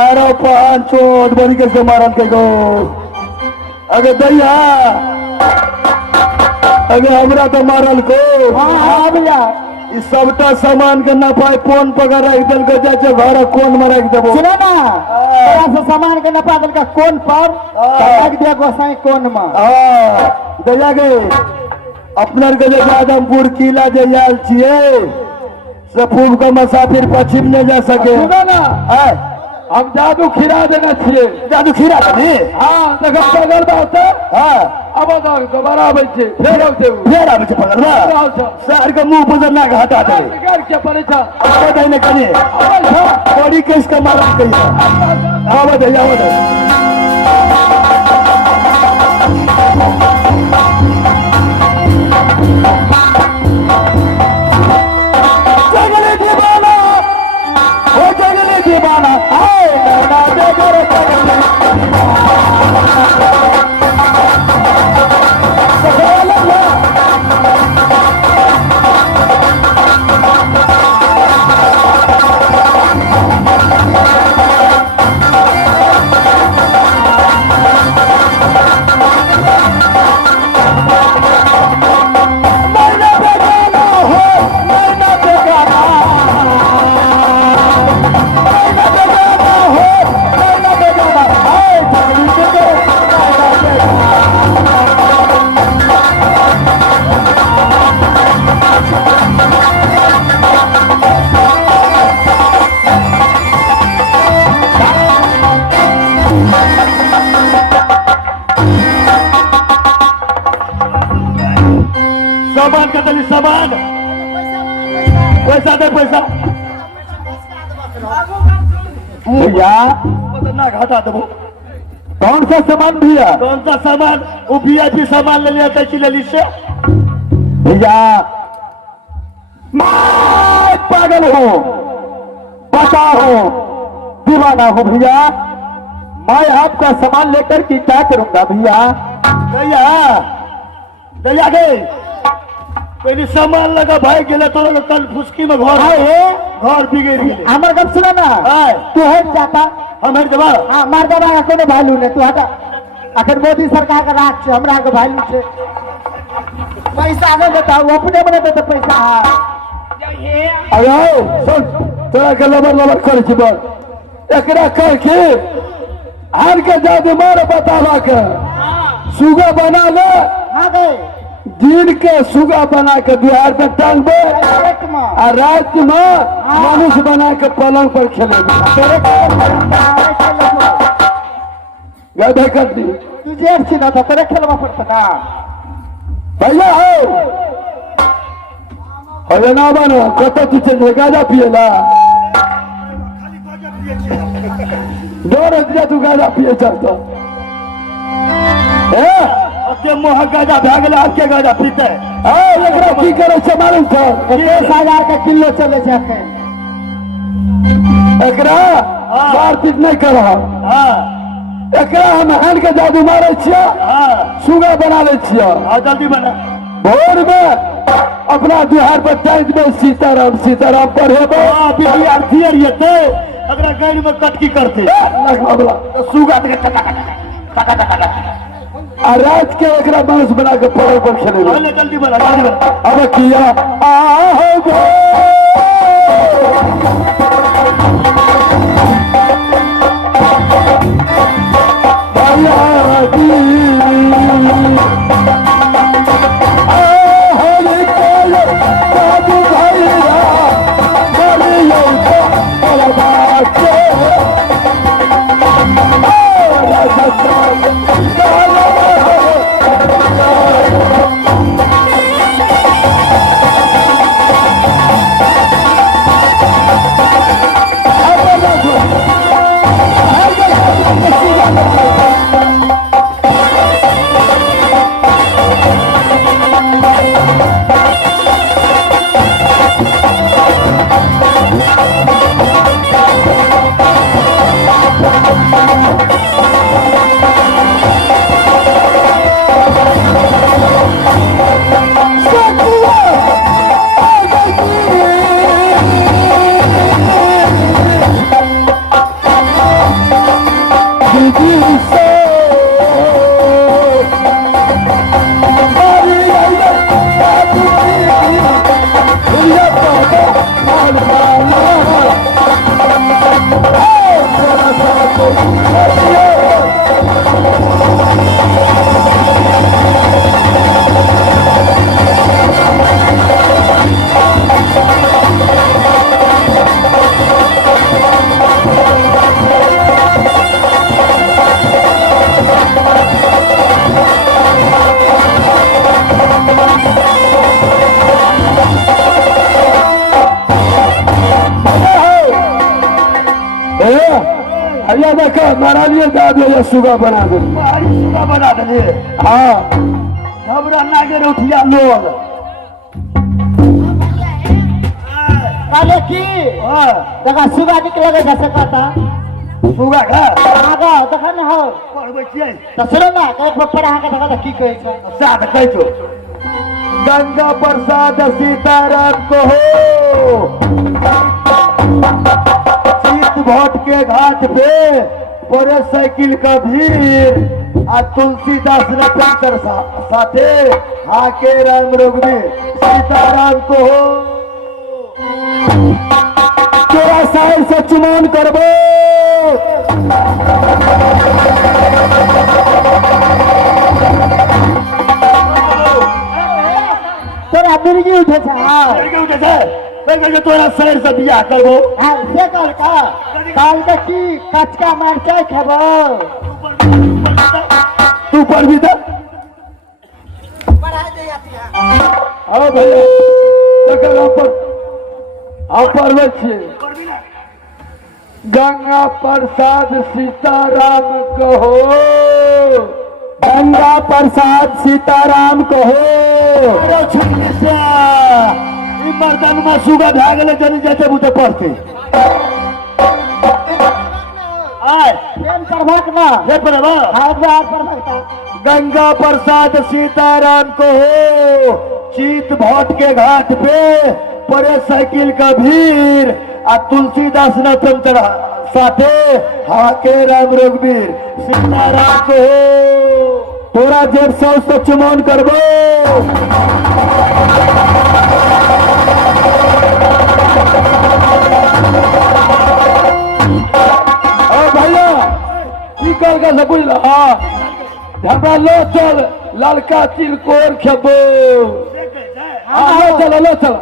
अरे पान चोट बनी कैसे मारल के गो अगे दैया अगे हमरा तो मारल को हाँ भैया इस सबटा सामान के ना पाए फोन पकड़ रख दल के जाचे घर कोन में रख देबो सुनो ना तेरा से सामान के नपा दल का कोन पर रख दिया गोसाई कोन में हां दैया गे अपनर के आदमपुर किला जे आयल छिए से पूर्व के मुसाफिर पश्चिम नहीं जा सके सुनो ना हम जादू खिरा देना छिए जादू खिरा देनी हां देखो पकड़ बात हां अब दोबारा आबै छै फेर आबै छै पकड़ना सर के मुंह पर ना हटा दे कर के परेशान आबै दे ने कनी बड़ी केस का मारा कहिया आबै दे आबै दे जगले दीवाना ओ जगले दीवाना आए ना दे कर सामान का दली सामान पैसा दे पैसा भैया ना घाटा देबो कौन सा सामान भैया कौन सा सामान वो भैया जी सामान ले लिया तैसी ले ली से भैया मैं पागल हूँ बता हूँ दीवाना हूँ भैया मैं आपका सामान लेकर के क्या करूंगा भैया भैया भैया गए पहले सामान लगा भाई गेला तो कल फुसकी में घर घर बिगड़ गेले हमर गप सुना ना तू हट जाता हम हट देबा हां मार देबा कोनो वैल्यू नहीं तू हटा अखन मोदी सरकार का राज छे हमरा के वैल्यू छे पैसा आगे बताओ अपने बने तो पैसा अरे सुन तोरा के लबर कर छी बोल एकरा कर के हार के जादू मार बतावा के सुगा बना ले हां गए दिन के सुगा बना के बिहार में टांगबे और रात में मनुष्य बना के पलंग पर खेलेंगे गधे कर दी तुझे अच्छी ना था तेरे खेलवा पड़ता ना भैया हो ना बनो कत तुझे गाजा पिएला डोर दिया तू गाजा पिए चाहता है मोह गाजा भागल आपके गाजा पीते की करे से मालूम छ 10,000 का किलो चले जाते एकरा मारपीट नहीं कर एकरा हम हान के जादू मारे छिया सुगा बना ले छिया जल्दी बना भोर में अपना बिहार पर टाइट में सीताराम सीताराम पढ़ेबो विद्यार्थी अरियते अगरा गाड़ी में कटकी करते तो सुगा रात के एकरा बांस बना के पड़े पर खेले जल्दी बना अब किया जी से हमारी दुनिया का माल माला तेरा साथ अल्लाह देखा महाराज दाद या सुगा बना दे सुगा बना दे हाँ हमरा नागे उठिया लोग काले की देखा सुगा निकले जैसे कहता सुगा का आगा देखा न हो पढ़बै छियै त सुनो ना कहे पप्पा आके देखा त की कहै छै साथ कहै छो गंगा प्रसाद सीताराम को हो चित भट्ट के घाट पे परे साइकिल का भीड़ आ तुलसीदास रतनकर साथे हाके राम रघुवीर सीताराम को हो तेरा साइड से चुनाव करबो तोरा मिर्गी उठे छै हां मिर्गी उठे छै मैं तोरा शहर से बियाह करबो हां से कर का काल के की कचका मरचाई खेबो तू पर भी था पढ़ा दे आती हां भैया देखो हम पढ़बै छियै गंगा प्रसाद सीताराम कहो गंगा प्रसाद सीताराम कहो अरे छुट्टी से ई मर्दन में सुगा भाग गेले जनी जेते बुते पड़ते आय प्रेम करभक ना ये परबा हां बार परभक गंगा प्रसाद सीताराम कहो चित भट्ट के घाट पे परे साइकिल का भीड़ आ तुलसीदास रतनकर साथे हाके राम रघुवीर सीताराम को तोरा जेब सौ से चुमान करबो भैया की कल का सब बुझल हमरा लो चल ललका तिलकोर खेबो लो चल लो चल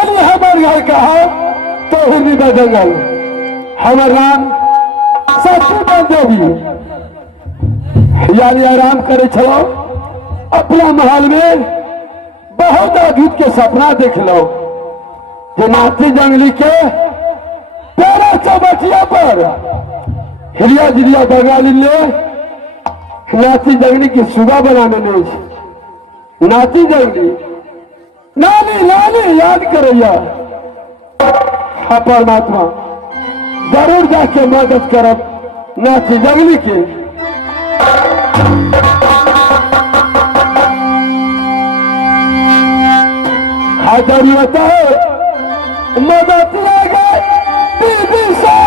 नानी हमारे घर का है तो हिंदी में जंगल हमारे नाम सची देवी यानी आराम करे चलो अपना महल में बहुत अद्भुत के सपना देख लो जो नाती जंगली के तेरा चौबटिया पर हिरिया जिरिया बंगाली ले नाती जंगली की सुगा बनाने नहीं नाती जंगली नानी नानी याद करैया हाँ परमात्मा जरूर जाके मदद करब नाती जंगली के हाँ जरूरत है मदद लगे बीबी से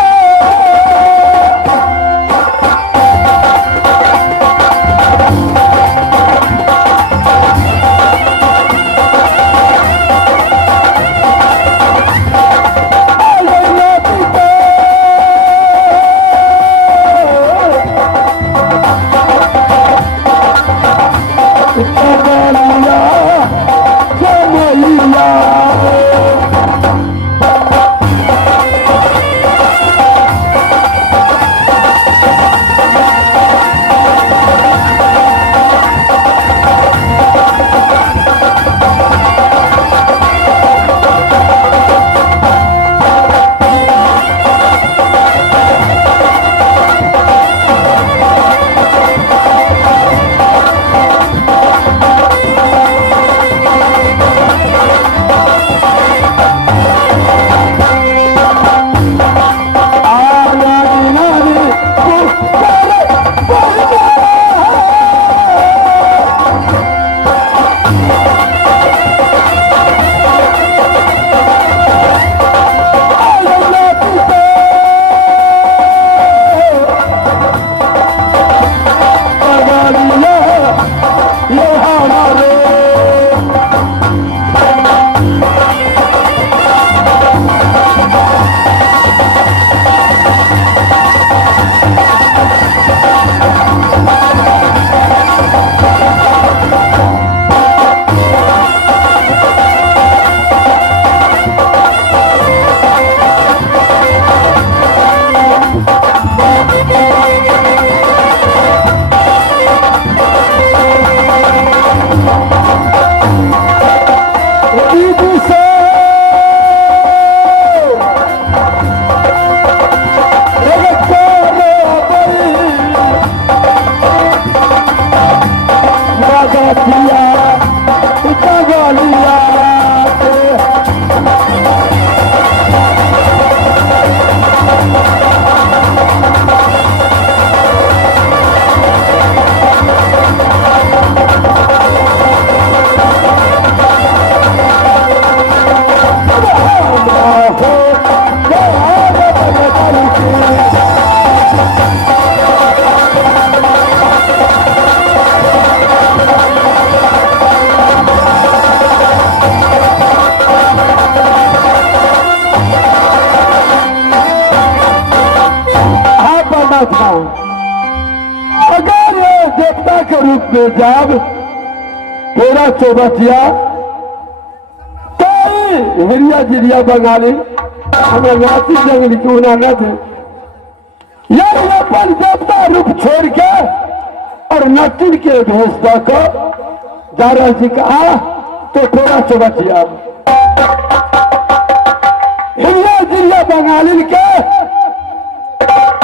अगर ये देवता के रूप में जब तेरा चौबटिया तो हिरिया जिरिया बंगाली हमें नाती जंगली क्यों ना न थे यही अपन देवता रूप छोड़ के और नटिन के भेष देकर जा रहे जी कहा तो तेरा चौबटिया हिरिया जिरिया बंगाली के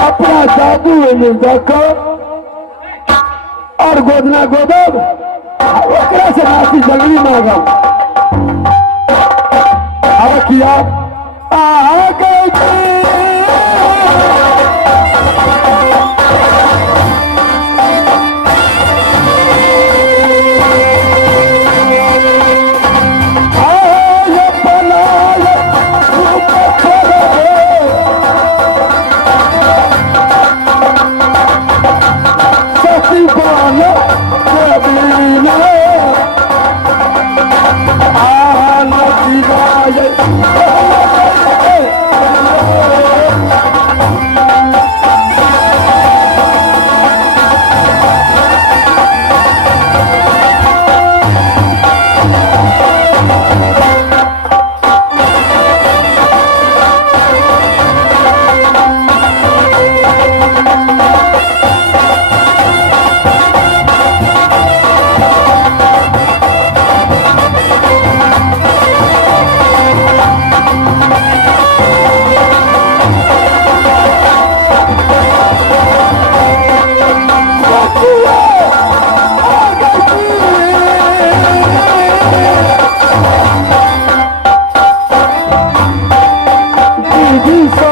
अपना जादू में देखो और गोदना गोदब ओकरा से नाती जंगली मांगब अब किया आ गई 200